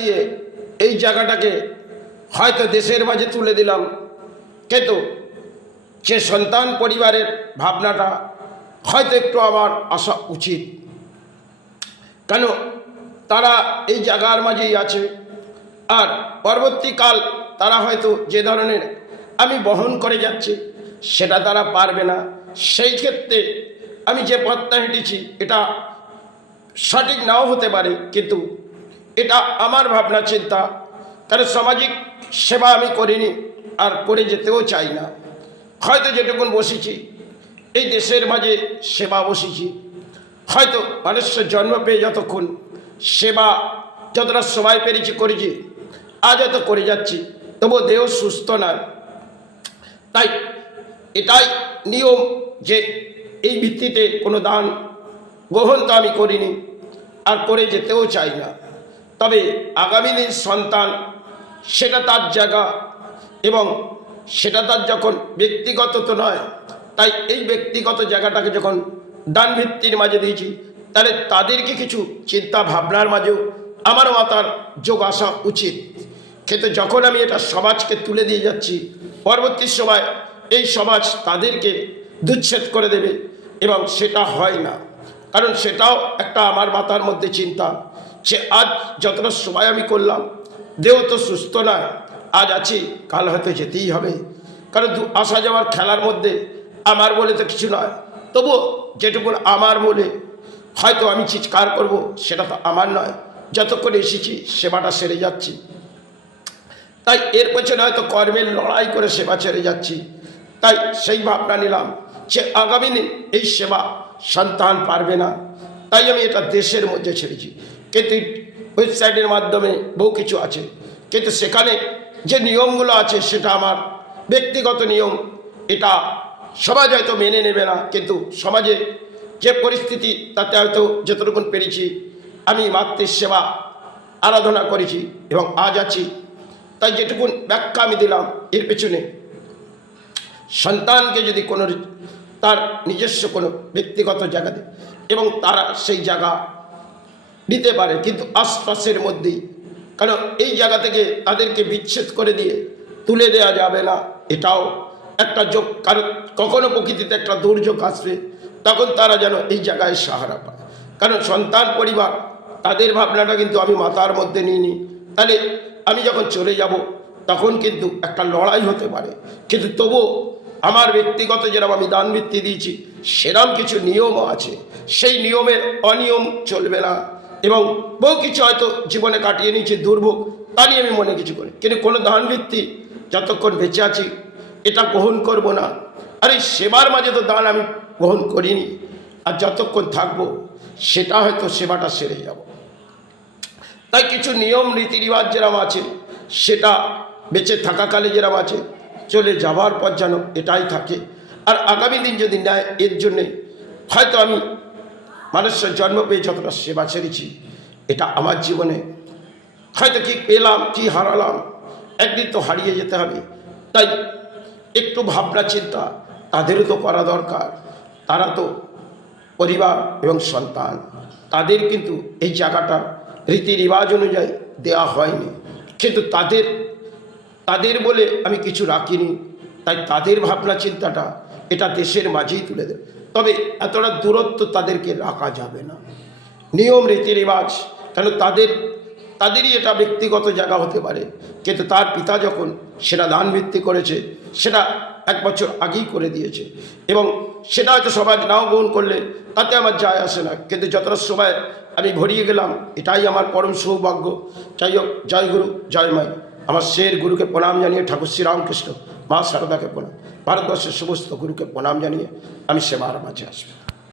দিয়ে এই জায়গাটাকে হয়তো দেশের মাঝে তুলে দিলাম, কিন্তু সে সন্তান পরিবারের ভাবনাটা হয়তো একটু আমার আসা উচিত। কেন তারা এই জায়গার মাঝেই আছে, আর পরবর্তীকাল তারা হয়তো যে ধরনের আমি বহন করে যাচ্ছি সেটা তারা পারবে না। সেই ক্ষেত্রে আমি যে পথটা হেঁটেছি এটা সঠিক নাও হতে পারে, কিন্তু এটা আমার ভাবনা চিন্তা। কারণ সামাজিক সেবা আমি করিনি আর করে যেতেও চাই না। হয়তো যেটুকুন বসেছি এই দেশের মাঝে সেবা বসেছি, হয়তো মানুষের জন্ম পেয়ে যতক্ষণ সেবা যতটা সময় পেরেছি করেছি, আজ হয়তো করে যাচ্ছি, তবুও দেহ সুস্থ না। তাই এটাই নিয়ম যে এই ভিত্তিতে কোনো দান গ্রহণ তো আমি করিনি আর করে যেতেও চাই না। তবে আগামী দিন সন্তান সেটা তার জায়গা, এবং সেটা তার যখন ব্যক্তিগত তো নয়, তাই এই ব্যক্তিগত জায়গাটাকে যখন দান ভিত্তির মাঝে দিয়েছি, তাহলে তাদেরকে কিছু চিন্তা ভাবনার মাঝেও আমার মাথার যোগ আসা উচিত। কিন্তু যখন আমি এটা সমাজকে তুলে দিয়ে যাচ্ছি, পরবর্তী সময় এই সমাজ তাদেরকে দুচ্ছেদ করে দেবে, এবং সেটা হয় না। কারণ সেটাও একটা আমার মাথার মধ্যে চিন্তা যে আজ যতটা সময় আমি করলাম, দেহ তো সুস্থ নয়, আজ আছি কাল হয়তো যেতেই হবে। কারণ আসা যাওয়ার খেলার মধ্যে আমার বলে তো কিছু নয়, তবুও যেটুকুন আমার বলে হয়তো আমি চিৎকার করব সেটা তো আমার নয়। যতক্ষণ এসেছি সেবাটা সেরে যাচ্ছি, তাই এর পেছনে হয়তো কর্মের লড়াই করে সেবা ছেড়ে যাচ্ছি। তাই সেই ভাবনা নিলাম যে আগামী দিন এই সেবা সন্তান পারবে না, তাই আমি এটা দেশের মধ্যে ছেড়েছি। কিন্তু ওয়েবসাইটের মাধ্যমে বহু কিছু আছে, কিন্তু সেখানে যে নিয়মগুলো আছে সেটা আমার ব্যক্তিগত নিয়ম। এটা সমাজ হয়তো মেনে নেবে না, কিন্তু সমাজে যে পরিস্থিতি তাতে হয়তো যতটুকুন পেরেছি আমি মাতৃ সেবা আরাধনা করেছি এবং আজ আছি। তাই যেটুকুন ব্যাখ্যা আমি দিলাম, এর পেছনে সন্তানকে যদি কোনো তার নিজস্ব কোনো ব্যক্তিগত জায়গা দেয় এবং তারা সেই জায়গা দিতে পারে, কিন্তু আশপাশের মধ্যেই। কারণ এই জায়গা থেকে তাদেরকে বিচ্ছেদ করে দিয়ে তুলে দেওয়া যাবে না, এটাও একটা যোগ। কারণ কখনো প্রকৃতিতে একটা দুর্যোগ আসবে, তখন তারা যেন এই জায়গায় সাহারা পায়। কারণ সন্তান পরিবার তাদের ভাবনাটা কিন্তু আমি মাথার মধ্যে নিইনি। তাহলে আমি যখন চলে যাব তখন কিন্তু একটা লড়াই হতে পারে, কিন্তু তবুও আমার ব্যক্তিগত যেরকম আমি দান বৃত্তি দিয়েছি সেরকম কিছু নিয়মও আছে, সেই নিয়মের অনিয়ম চলবে না। এবং বহু কিছু হয়তো জীবনে কাটিয়ে নিয়েছি দুর্ভোগ, তা নিয়ে আমি মনে কিছু করি, কিন্তু কোনো দান বৃত্তি যতক্ষণ বেঁচে আছি এটা গ্রহণ করব না। আর এই সেবার মাঝে তো দান আমি গ্রহণ করিনি, আর যতক্ষণ থাকবো সেটা হয়তো সেবাটা সেরে যাব। তাই কিছু নিয়ম রীতি রিবাজ যেরকম আছে সেটা বেঁচে থাকাকালে যেরকম আছে, চলে যাবার পর যেন এটাই থাকে। আর আগামী দিন যদি নেয়, এর জন্যে হয়তো আমি মানুষের জন্ম পেয়ে যতটা সেবা ছেড়েছি, এটা আমার জীবনে হয়তো কি পেলাম কি হারালাম, একদিন তো হারিয়ে যেতে হবে। তাই একটু ভাবনা চিন্তা তাদেরও তো করা দরকার। তারা তো পরিবার এবং সন্তান, তাদের কিন্তু এই জায়গাটা রীতি রিবাজ অনুযায়ী দেওয়া হয়নি, কিন্তু তাদের বলে আমি কিছু রাখিনি। তাই তাদের ভাবনা চিন্তাটা এটা দেশের মাঝেই তুলে দেবে। তবে এতটা দূরত্ব তাদেরকে রাখা যাবে না। নিয়ম রীতি রিবাজ, কেন তাদেরই এটা ব্যক্তিগত জায়গা হতে পারে, কিন্তু তার পিতা যখন সেটা দান ভিত্তি করেছে সেটা 1 বছর আগেই করে দিয়েছে, এবং সেটা হয়তো সমাজ নাও গ্রহণ করলে তাতে আমার যায় আসে না। কিন্তু যতটা সময় আমি ভরিয়ে গেলাম এটাই আমার পরম সৌভাগ্য। যাই হোক, জয় গুরু জয় মাই। আমার শের গুরুকে প্রণাম জানিয়ে, ঠাকুর শ্রীরামকৃষ্ণ মা শারদাকে প্রণাম, ভারতবর্ষের সমস্ত গুরুকে প্রণাম জানিয়ে আমি সেবার মাঝে আসবো।